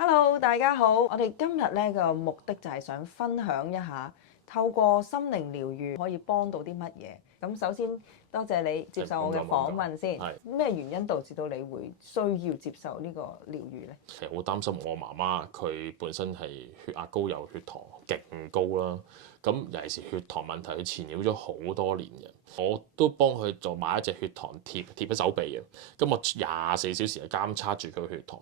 Hello，大家好。我哋今日咧個目的就係想分享一下，透過心靈療愈可以幫到啲乜嘢。咁首先多謝你接受我嘅訪問先。咩原因導致到你會需要接受呢個療愈呢？其實好擔心我媽媽，佢本身係血壓高又血糖勁高啦。咁尤其是血糖問題，佢纏繞咗好多年嘅。我都幫佢做買一隻血糖貼喺手臂嘅。咁我24小時係監測住佢血糖。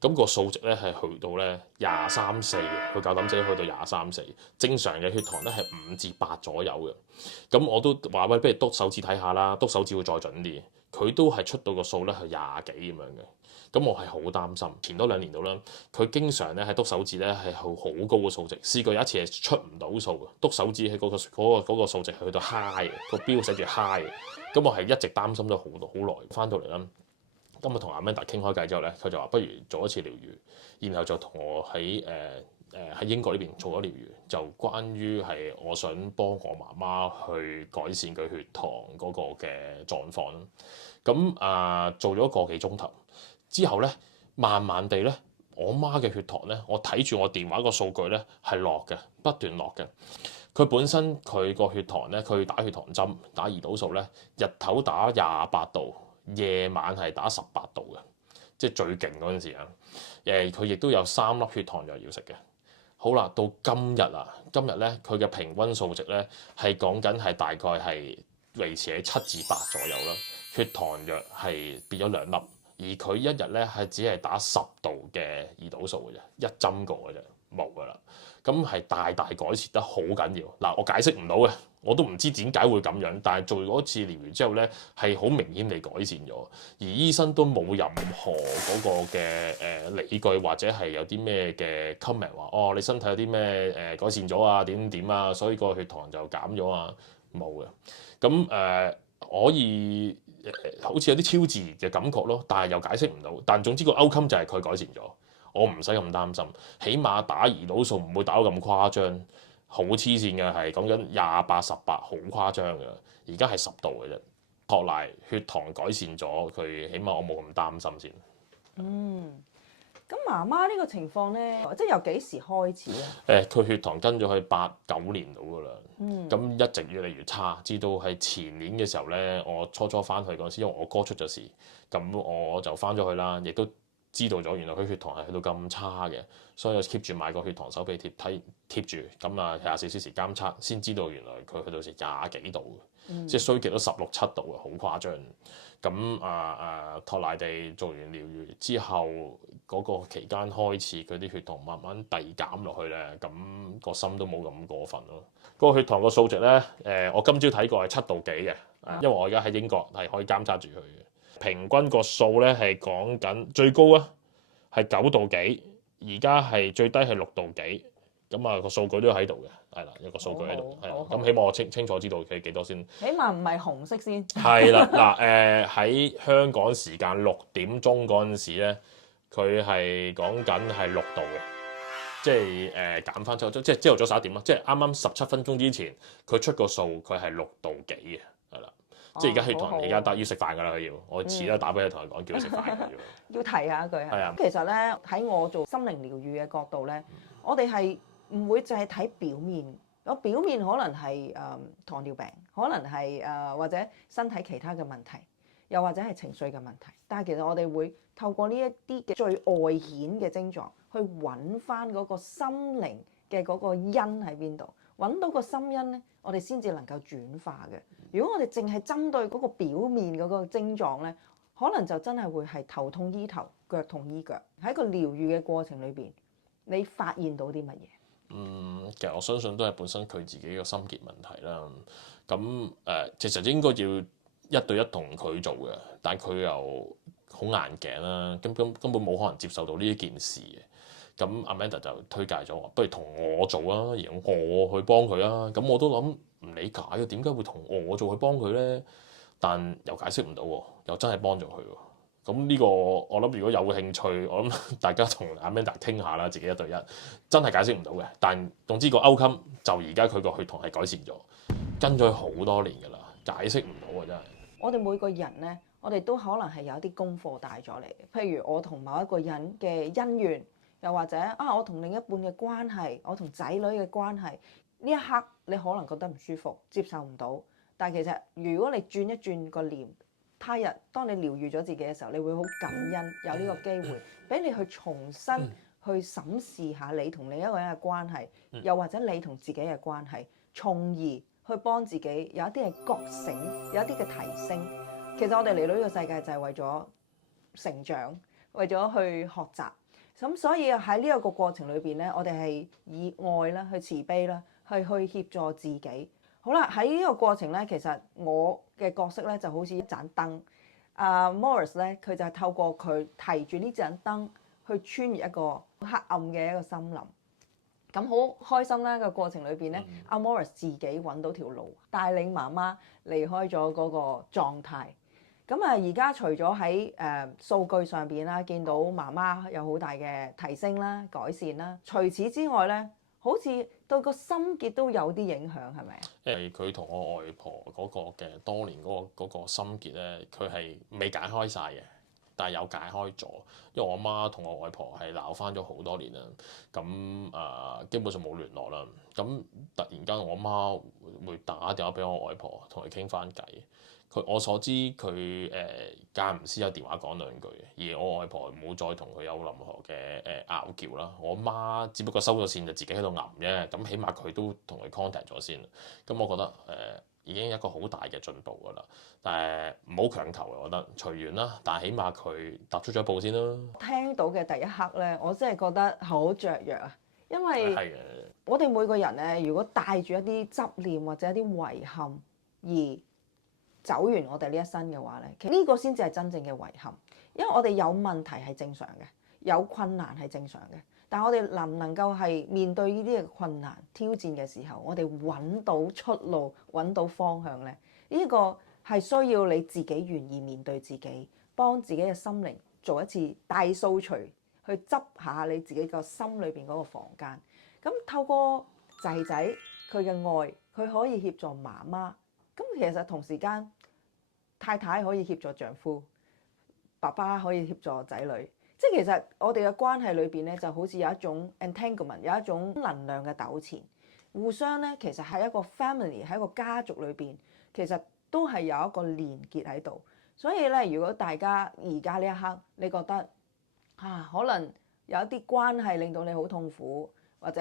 咁個數值咧係去到咧23.4嘅，佢夠膽死去到23.4。正常嘅血糖咧係5至8左右嘅。咁我都話喂，不如篤手指睇下啦，篤手指會再準啲。佢都係出到個數咧係20幾咁樣嘅。咁我係好擔心，前多2年度啦，佢經常咧係篤手指咧係好高嘅數值，試過有一次係出唔到數嘅，篤手指喺嗰個數值係去到 high 嘅，個標寫住 high 嘅，咁我係一直擔心咗好耐，翻到嚟啦，今日同阿 Amanda 傾開偈之後咧，佢就話不如做一次療愈，然後就同我喺英國呢邊做咗療愈，就關於係我想幫我媽媽去改善佢血糖嗰個嘅狀況啦。咁做咗個幾鐘頭。之後咧，慢慢地咧，我媽嘅血糖咧，我睇住我電話個數據咧係落嘅，不斷落嘅。佢本身佢個血糖咧，佢打血糖針打胰島素咧，日頭打28度，夜晚係打18度嘅，即係最勁嗰陣時啊。佢亦都有3粒血糖藥要食嘅。好啦，到今日咧佢嘅平均數值咧係講緊係大概係維持喺7至8左右啦。血糖藥係變咗2粒。而佢一日咧係只係打10度嘅胰島素嘅啫，1針過嘅啫，冇噶啦。咁係大大改善得好緊要。嗱，我解釋唔到嘅，我都唔知點解會咁樣。但係做咗次療愈之後咧，係好明顯地改善咗。而醫生都冇任何嗰個嘅理據或者係有啲咩嘅 comment 話，哦，你身體有啲咩改善咗啊？點啊？所以個血糖就減咗啊？冇嘅。咁可以好似有啲超自然嘅感覺咯，但係又解釋唔到。但總之個 outcome 就係佢改善咗，我唔使咁擔心。起碼打胰島素唔會打到咁誇張，好黐線嘅係講緊28、18，好誇張嘅。而家係10度嘅啫，托賴血糖改善咗，佢起碼我冇咁擔心先。咁媽媽呢個情況咧，即係由幾時開始咧？佢血糖跟咗佢8、9年到噶啦，咁一直越嚟越差，至到係前年嘅時候咧，我初翻去嗰陣時，因為我哥出咗事，咁我就翻咗去啦，亦都知道咗原來佢血糖係去到咁差嘅，所以我 keep 住買個血糖手臂貼住，咁啊24小時監測，先知道原來佢去到成20幾度嘅，即係衰極都16、7度啊，好誇張。咁托賴地做完療愈之後，嗰個期間開始佢啲血糖慢慢遞減落去咧，咁個心都冇咁過分咯。嗰個血糖個數值咧，我今朝睇過係7度幾嘅，因為我而家喺英國係可以監測住佢嘅。平均個數咧係講緊最高啊係9度幾，而家係最低係6度幾。咁啊個數據都喺度嘅，係啦，有個數據喺度，係啦。咁起碼我清楚知道佢幾多先。起碼唔係紅色先。係啦，嗱喺香港時間6點鐘嗰陣時咧，佢係講緊係6度嘅，即係減翻即係朝頭早11點咯，即係啱啱17分鐘之前佢出個數，佢係6度幾嘅，係啦。即係而家血糖而家要食飯㗎啦，佢要我遲啲打俾佢同佢講叫佢食飯㗎要提下佢係。其實咧喺我做心靈療愈嘅角度咧，我哋係唔會淨係睇表面，表面可能係糖尿病，可能係或者身體其他嘅問題，又或者係情緒嘅問題。但係其實我哋會透過呢一啲嘅最外顯嘅症狀，去揾翻嗰個心靈嘅嗰個因喺邊度，揾到個心因咧，我哋先至能夠轉化嘅。如果我哋淨係針對嗰個表面嗰個症狀咧，可能就真係會係頭痛醫頭，腳痛醫腳。喺個療愈嘅過程裏邊，你發現到啲乜嘢？其實我相信都係本身佢自己個心結問題啦。咁其實應該要1對1同佢做嘅，但佢又好硬頸啦，根本冇可能接受到呢一件事嘅。咁 Amanda 就推介咗我，不如同我做啊，而我去幫佢啊。咁我都諗唔理解嘅，點解會同我做去幫佢咧？但又解釋唔到喎，又真係幫咗佢喎。咁呢個我諗如果有興趣，我諗大家同 Amanda 傾下啦，自己1對1，真係解釋唔到嘅。但總之個 outcome就而家佢個血糖係改善咗，跟咗好多年㗎啦，解釋唔到啊真係。我哋每個人咧，我哋都可能係有一啲功課帶咗嚟嘅。譬如我同某一個人嘅姻緣，又或者我同另一半嘅關係，我同仔女嘅關係，呢一刻你可能覺得唔舒服，接受唔到。但係其實如果你轉一轉個念，他日當你療癒咗自己嘅時候，你會好感恩有呢個機會，俾你去重新去審視下你同另一個人嘅關係，又或者你同自己嘅關係，從而去幫自己有一啲嘅覺醒，有一啲嘅提升。其實我哋嚟到呢個世界就係為咗成長，為咗去學習。咁所以喺呢一個過程裏邊咧，我哋係以愛啦，去慈悲啦，去協助自己。好啦，喺呢個過程咧，其實我嘅角色咧就好似一盞燈。Morris 咧，佢就係透過佢提住呢盞燈去穿越一個黑暗嘅一個森林。咁好開心啦！個過程裏邊咧，阿 Morris 自己揾到條路，帶領媽媽離開咗嗰個狀態。咁而家除咗喺數據上邊啦，見到媽媽有好大嘅提升啦、改善啦，除此之外咧，好似對個心結都有啲影響，係咪啊？佢同我外婆嗰個嘅多年嗰個心結咧，佢係未解開晒嘅，但係有解開咗。因為我媽同我外婆係鬧翻咗好多年啦，咁基本上冇聯絡啦。咁突然間我媽會打電話俾我外婆，同佢傾翻偈。我所知佢間唔時有電話講兩句，而我外婆冇再同佢有任何嘅拗撬啦。我媽只不過收咗線就自己喺度吟啫，咁起碼佢都同佢 contact 咗先。咁我覺得已經一個好大嘅進步㗎啦。但係唔好強求，我覺得隨緣啦。但係起碼佢踏出咗一步先啦。聽到嘅第一刻咧，我真係覺得好雀躍啊，因為我哋每個人咧，如果帶住一啲執念或者一啲遺憾而走完我哋呢一生嘅話咧，其實呢個先至係真正嘅遺憾，因為我哋有問題係正常嘅，有困難係正常嘅，但係我哋能唔能夠係面對呢啲嘅困難挑戰嘅時候，我哋揾到出路、揾到方向咧？呢個係需要你自己願意面對自己，幫自己嘅心靈做一次大掃除，去執下你自己個心裏邊嗰個房間。咁透過仔仔佢嘅愛，佢可以協助媽媽。咁其實同時間，太太可以協助丈夫，爸爸可以協助仔女。即係其實我哋嘅關係裏邊咧，就好似有一種 entanglement， 有一種能量嘅糾纏，互相咧其實係一個 family， 喺一個家族裏邊，其實都係有一個連結喺度。所以咧，如果大家而家呢一刻你覺得可能有一啲關係令到你好痛苦，或者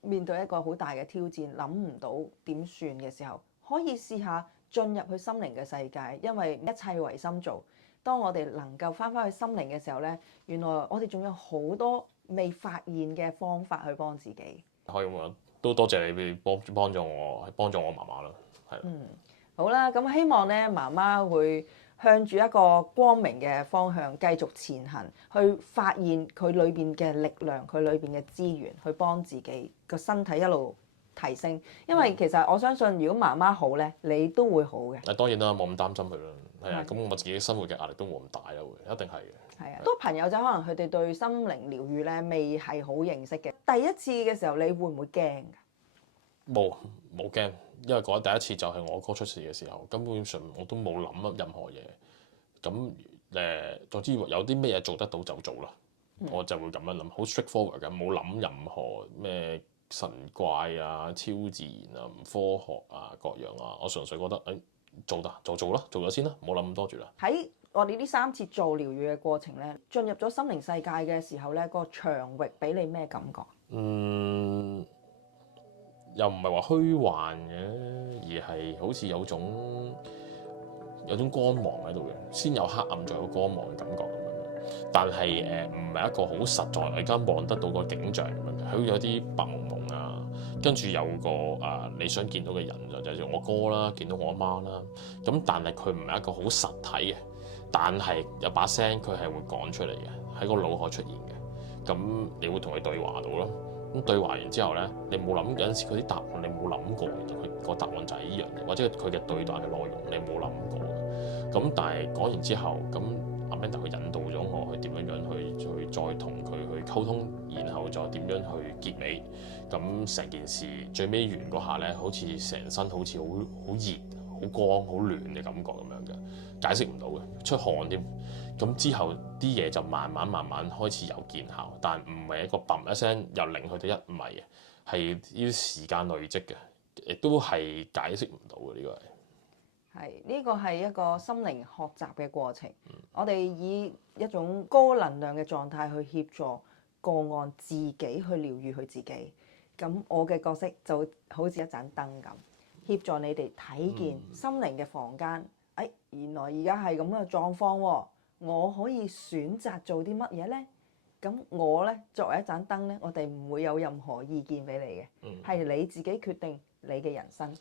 面對一個好大嘅挑戰，諗唔到點算嘅時候，可以試下進入去心靈嘅世界，因為一切唯心造。當我哋能夠翻返去心靈嘅時候咧，原來我哋仲有好多未發現嘅方法去幫自己。可以喎，都多謝你幫助我媽媽啦，係。好啦，咁希望咧媽媽會向住一個光明嘅方向繼續前行，去發現佢裏邊嘅力量，佢裏邊嘅資源，去幫自己個身體一路提升。因為其實我相信，如果媽媽好咧，你都會好嘅。當然啦，冇咁擔心佢啦。係啊，咁我自己生活嘅壓力都冇咁大啦，會一定係嘅。係啊，好多朋友仔可能佢哋對心靈療愈咧未係好認識嘅。第一次嘅時候，你會唔會驚㗎？冇驚，因為嗰第一次就係我哥出事嘅時候，根本上我都冇諗任何嘢。咁總之有啲咩嘢做得到就做啦。我就會咁樣諗，好 straightforward 嘅，冇諗任何咩神怪啊、超自然啊、唔科學啊各樣啊。我純粹覺得做啦，做啦，做咗先啦，冇諗咁多住啦。喺我哋呢3次做療愈嘅過程咧，進入咗心靈世界嘅時候咧，個場域俾你咩感覺？又唔係話虛幻嘅，而係好似有種光芒喺度嘅，先有黑暗再有光芒嘅感覺咁樣。但係唔係一個好實在，我而家望得到個景象咁樣，好似有啲白蒙蒙啊，跟住有個你想見到嘅人就係我哥啦，見到我阿媽啦。咁但係佢唔係一個好實體嘅，但係有把聲佢係會講出嚟嘅，喺個腦海出現嘅。咁你會同佢對話到咯。咁對話完之後咧，你冇諗有陣時佢啲答案你冇諗過，其實佢個答案就係依樣嘢，或者佢嘅對答嘅內容你冇諗過嘅。咁但係講完之後，咁阿 Amanda 佢引導咗我去點樣去再同佢去溝通，然後再點樣去結尾。咁成件事最尾完嗰下咧，好似成身好似好熱、好好光好暖嘅感覺咁樣嘅，解釋唔到嘅，出汗添。咁之後啲嘢就慢慢開始有見效，但唔係一個砰一聲由0去到1，唔係嘅，係呢啲時間累積嘅，亦都係解釋唔到嘅呢個係。呢個係一個心靈學習嘅過程。我哋以一種高能量嘅狀態去協助個案自己去療愈佢自己。咁我嘅角色就好似一盞燈咁，協助你哋睇見心靈嘅房間。原來而家係咁嘅狀況喎，我可以選擇做啲乜嘢呢？咁我呢，作為一盞燈呢，我哋唔會有任何意見俾你嘅，係你自己決定你嘅人生。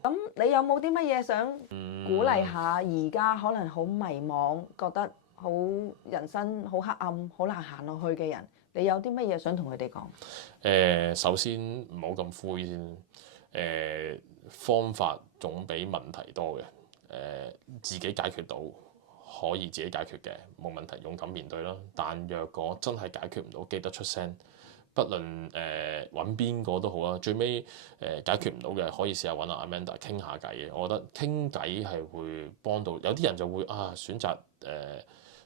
咁你有冇啲乜嘢想鼓勵下而家可能好迷茫，覺得好人生好黑暗、好難行落去嘅人？你有啲乜嘢想同佢哋講？首先唔好咁灰先。方法總比問題多嘅。自己解決到可以自己解決嘅冇問題，勇敢面對啦。但若果真係解決唔到，記得出聲。不論揾邊個都好啦，最尾解決唔到嘅可以試下揾阿 Amanda 傾下偈嘅。我覺得傾偈係會幫到，有啲人就會選擇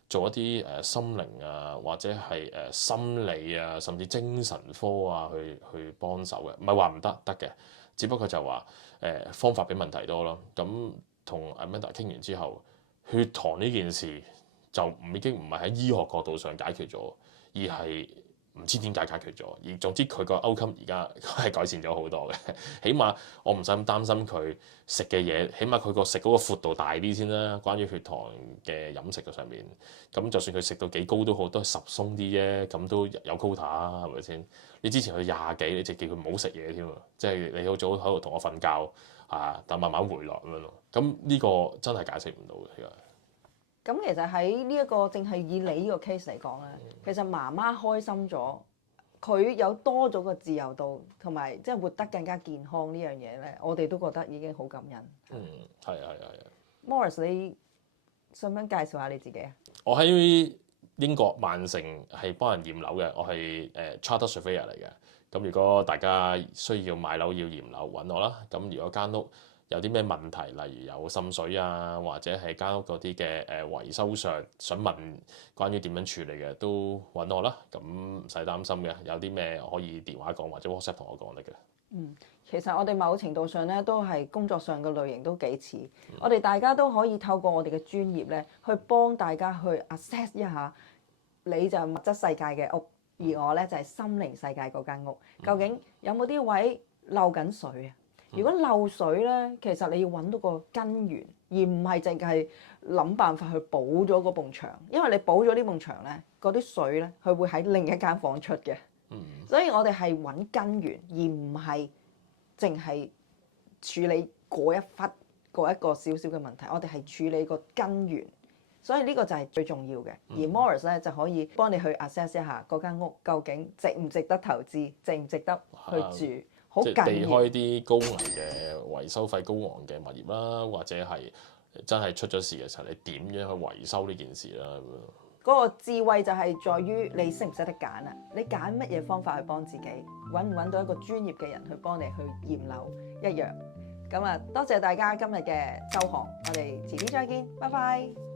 做一啲心靈啊，或者係心理啊，甚至精神科啊去幫手嘅。唔係話唔得嘅，只不過就話方法比問題多咯。咁同 Amanda 傾完之後，血糖呢件事就已經唔係喺醫學角度上解決咗，而係唔知點解決咗。而總之佢個 outcome 而家係改善咗好多嘅，起碼我唔使咁擔心佢食嘅嘢，起碼佢個食嗰個闊度大啲先啦。關於血糖嘅飲食嘅上面，咁就算佢食到幾高都好，都係十鬆啲啫，咁都有 quota 啊，係咪先？你之前佢20幾，你直叫佢唔好食嘢添啊，即係你好早喺度同我瞓覺但慢慢回落咁樣咯。咁呢個真係解釋唔到嘅。咁其實喺呢一個淨係以你呢個 case 嚟講咧，其實媽媽開心咗，佢有多咗個自由度，同埋即係活得更加健康呢樣嘢咧，我哋都覺得已經好感恩。係。Maurice， 你想唔想介紹下你自己啊？我喺英國曼城係幫人驗樓嘅，我係Chartered Surveyor 嚟嘅。咁如果大家需要買樓要驗樓揾我啦。咁如果間屋有啲咩問題，例如有滲水啊，或者係間屋嗰啲嘅維修上想問關於點樣處理嘅，都揾我啦。咁唔使擔心嘅，有啲咩可以電話講或者 WhatsApp 同我講得嘅。其實我哋某程度上咧都係工作上嘅類型都幾似，我哋大家都可以透過我哋嘅專業咧去幫大家去 assess 一下，你就係物質世界嘅屋，而我咧就係心靈世界嗰間屋，究竟有冇啲位漏緊水啊？如果漏水咧，其實你要揾到個根源，而唔係淨係諗辦法去補咗嗰埲牆，因為你補咗呢埲牆咧，嗰啲水咧佢會喺另一間房出嘅。所以我哋係揾根源，而唔係淨係處理嗰一個小小嘅問題。我哋係處理個根源，所以呢個就係最重要嘅。而 Maurice 咧就可以幫你去 assess 一下嗰間屋究竟值唔值得投資，值唔值得去住。好即係避開啲高危嘅維修費高昂嘅物業啦，或者係真係出咗事嘅時候，你點樣去維修呢件事啦？嗰個智慧就係在於你識唔識得揀啊！你揀乜嘢方法去幫自己，揾唔揾到一個專業嘅人去幫你去驗樓一樣。咁多謝大家今日嘅收看，我哋遲啲再見，拜拜。